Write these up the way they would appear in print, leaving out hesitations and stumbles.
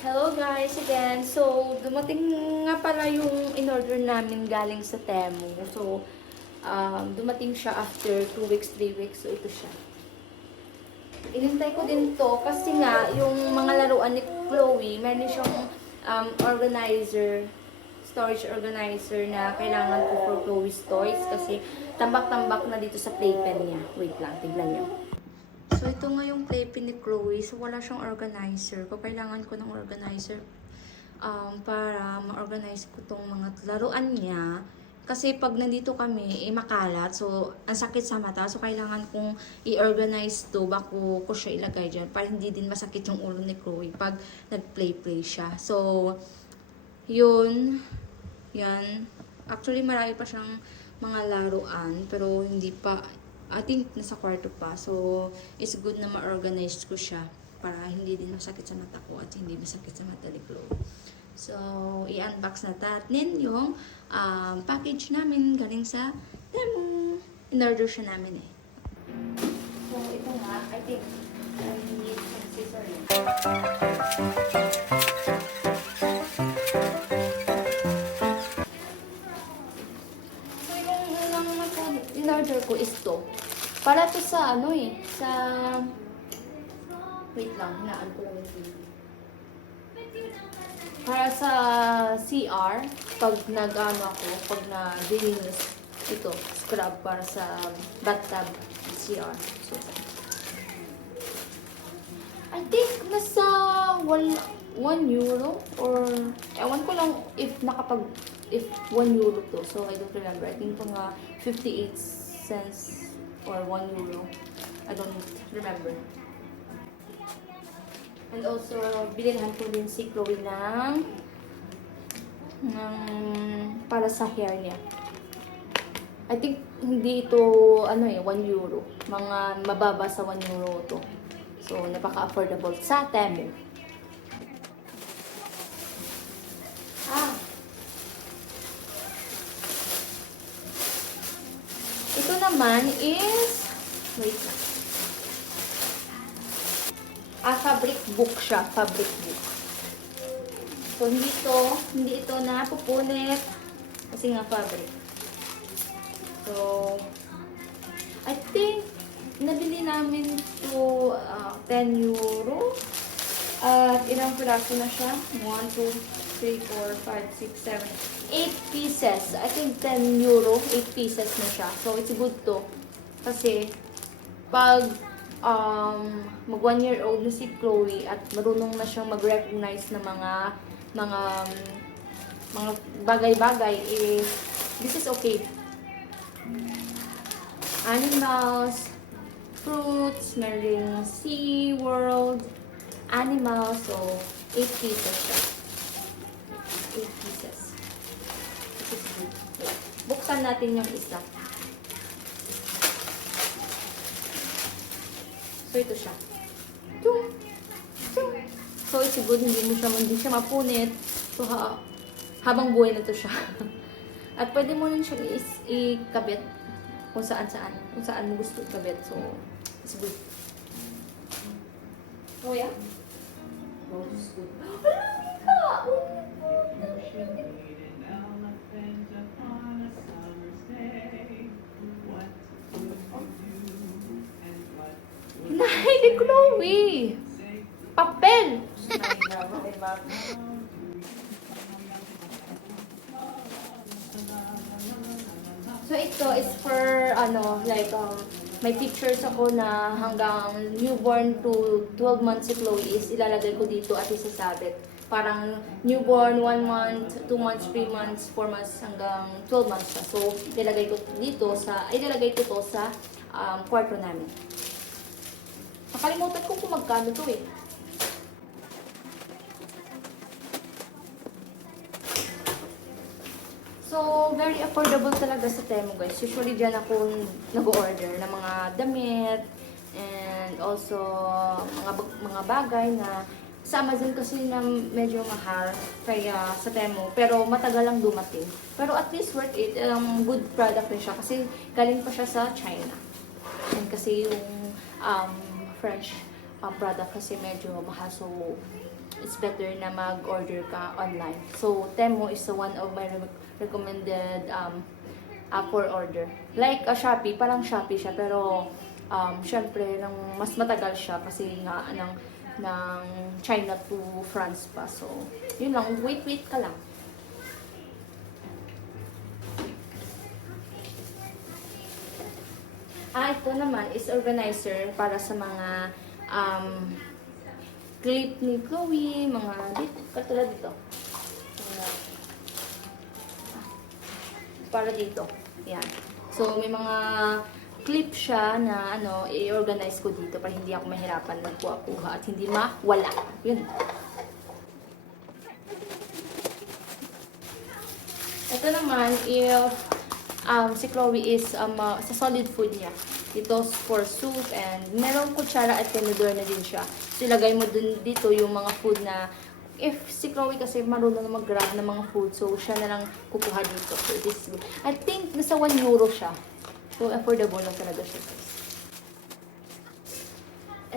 Hello guys again. So, dumating nga pala yung in-order namin galing sa Temu. So, dumating siya after 2 weeks, 3 weeks. So, ito siya. Inintay ko din to kasi nga yung mga laruan ni Chloe, meron siyang organizer, storage organizer na kailangan ko for Chloe's toys kasi tambak-tambak na dito sa playpen niya. Wait lang, tignan niyo. So, ito nga yung playpen ni Chloe. So, wala siyang organizer. Kailangan ko ng organizer para ma-organize ko tong mga laruan niya. Kasi pag nandito kami, makalat. So, ang sakit sa mata. So, kailangan kong i-organize to bago ko siya ilagay dyan para hindi din masakit yung ulo ni Chloe pag nag-play-play siya. So, yun. Yan. Actually, marami pa siyang mga laruan. Pero, hindi pa I think nasa kwarto pa. So, it's good na ma-organize ko siya para hindi din masakit sa mata ko at hindi masakit sa mata ni Chloe. So, i-unbox na natin yung package namin galing sa Temu. In-order siya namin eh. So, ito nga. I think I need some scissors. In-order ko is to. Para to sa ano eh, sa... Wait lang, hinaan ko lang yung TV. Para sa CR, pag nag-ano ako, pag na-dilinis, ito, scrub para sa bathtub CR. So, I think nasa 1 euro or ewan ko lang if if 1 euro to. So, I don't remember. I think mga 58 cents or 1 euro. I don't remember. And also, bilhinhan ko din si Chloe ng para sa hair niya. I think hindi ito, ano eh, 1 euro. Mga mababa sa 1 euro to. So, napaka-affordable sa Temu. Ito naman is, wait lang. Fabric book siya, fabric book. So, hindi ito na pupunit kasi nga fabric. So, I think, nabili namin to 10 euro. At ilang piraso na siya? 1, 2, 3, 4, 5, 6, 7, 8 pieces. I think 10 euro, 8 pieces na siya. So, it's good to. Kasi, pag mag 1 year old na si Chloe at marunong na siyang mag-recognize ng mga bagay-bagay, this is okay. Animals, fruits, meron Sea World, animals, so 8 pieces siya. 8 pieces. This is good. Wait. Buksan natin yung isa. So, ito siya. Tung! Tung! So, it's good. Hindi siya mapunit. So, habang buhay na to siya. At pwede mo rin siyang ikabit kung saan-saan. Kung saan mo gusto ikabit. So, it's good. Oh, yeah? Oh, it's good. Malaki ka! Hinahay ni Chloe! Papel! So, ito is for, may pictures ako na hanggang newborn to 12 months si Chloe is ilalagay ko dito at isasabit. Parang newborn, 1 month, 2 months, 3 months, 4 months, hanggang 12 months na. So, ilalagay ko to sa kwarto namin. Nakalimutan ko kung magkano to eh. So, very affordable talaga sa Temu, guys. Usually, dyan ako nag-order ng mga damit and also mga bagay na sa Amazon kasi na medyo mahal kaya sa Temu. Pero matagal lang dumating. Pero at least worth it. Good product rin siya kasi galing pa siya sa China. And kasi yung French product kasi medyo mahal. So, it's better na mag-order ka online. So, Temu is one of my recommended for order. Like Shopee, parang Shopee siya, pero syempre, mas matagal siya kasi nga ng China to France pa. So, yun lang. Wait ka lang. Ito naman is organizer para sa mga clip ni Chloe, mga dito, katulad dito. Para dito. Yan. So, may mga clip siya na i-organize ko dito para hindi ako mahirapan magkuha-kuha at hindi mawala. Yun. Ito naman, if si Chloe is sa solid food niya. Ito for soup and merong kutsara at tenedor na din siya. So, ilagay mo dito yung mga food na if si Chloe kasi marunong na mag-grab ng mga food, so siya na lang kukuha dito. So, this good. I think nasa 1 euro siya. So, affordable lang talaga siya.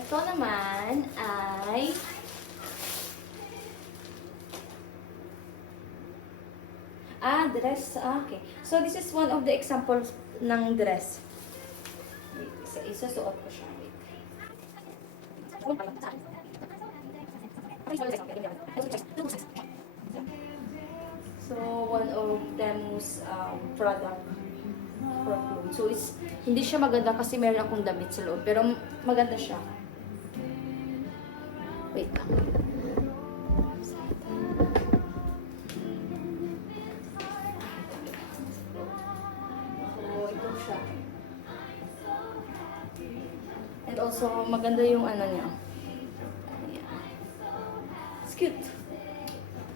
Ito naman ay dress. Okay. So, this is one of the examples ng dress. Isusuot ko siya. So, one of Temu's product for clothes. So, hindi siya maganda kasi meron akong damit sa loob. Pero maganda siya. Wait lang. And also, maganda yung niya. Ayan. It's cute.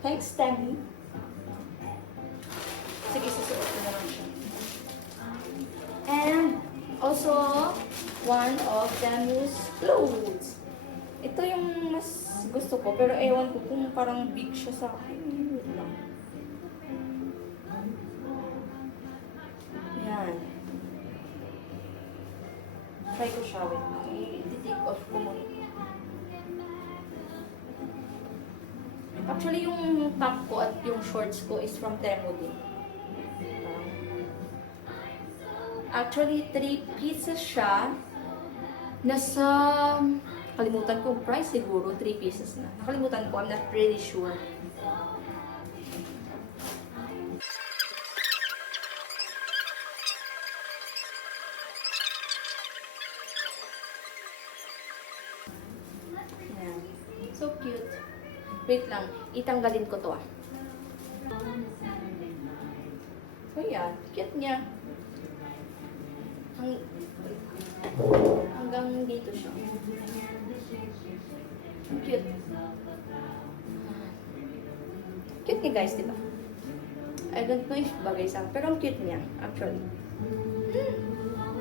Thanks, Tammy. Sige, susuot ko na lang siya. And also, one of Tammy's clothes. Ito yung mas gusto ko, pero ewan ko kung parang big siya sa akin. Yan. Try ko siya. I-take off ko muna. Actually, yung top ko at yung shorts ko is from Temu din. Actually, 3 pieces siya. Nasa, kalimutan ko, price siguro, 3 pieces na. Nakalimutan ko, I'm not really sure. Ayan. So cute. Wait lang, itanggalin ko to So yan, cute niya. Hanggang dito siya. Cute. Cute niya guys, diba? I don't know if bagay sa pero ang cute niya, actually.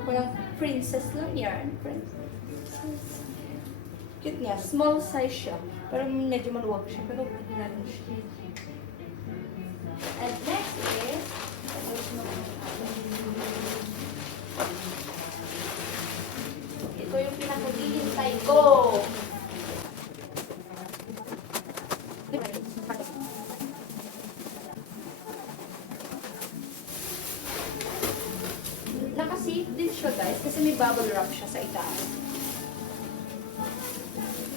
Parang princess lang yan. Princess. Cute niya. Small size siya. Pero medyo maluwag siya. Pero lalo siya. And next is ito yung pinakahihintay ko. Naka-safe din siya guys kasi may bubble wrap siya sa itaas.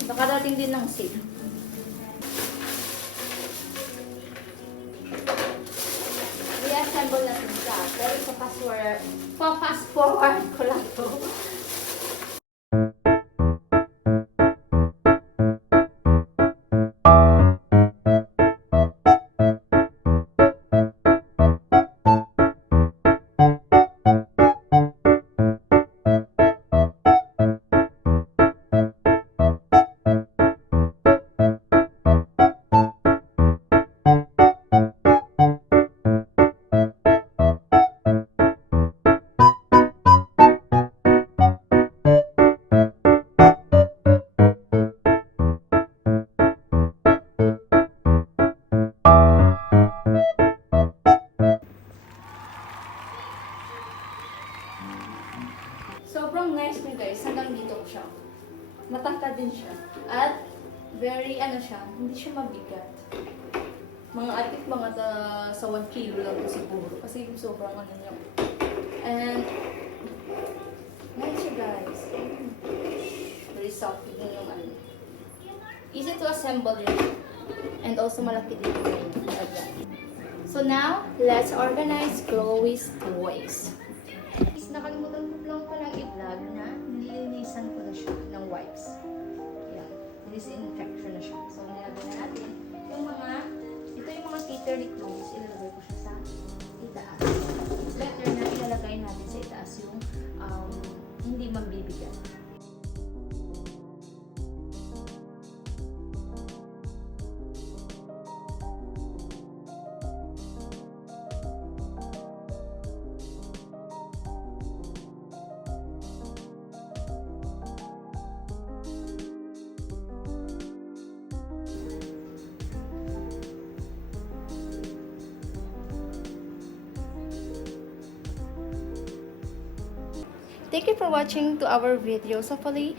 Nakarating din ng safe. I-assemble natin siya. Pero fast forward ko lang to. na siya, hindi siya mabigat. Mga atik, sa 1 kilo lang po siguro. Kasi sobrang ano niya. And, nice siya guys. Very soft din yung ano. Easy to assemble yun. And also malaki din yung lagyan. So now, let's organize Chloe's toys. Nakalimutan ko lang palang i-vlog na nilinisan ko na siya ng wipes. Yan. Disinfection na siya. So, nilagay na natin yung mga, ito yung mga teeter ni Chloe's. Ilalagay ko siya sa itaas. Better na ilalagay natin sa itaas yung hindi mabibigat. Thank you for watching to our videos. Hopefully,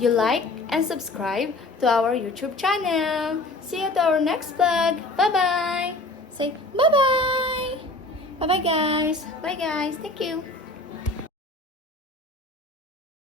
you like and subscribe to our YouTube channel. See you to our next vlog. Bye-bye. Say bye-bye. Bye-bye, guys. Bye, guys. Thank you.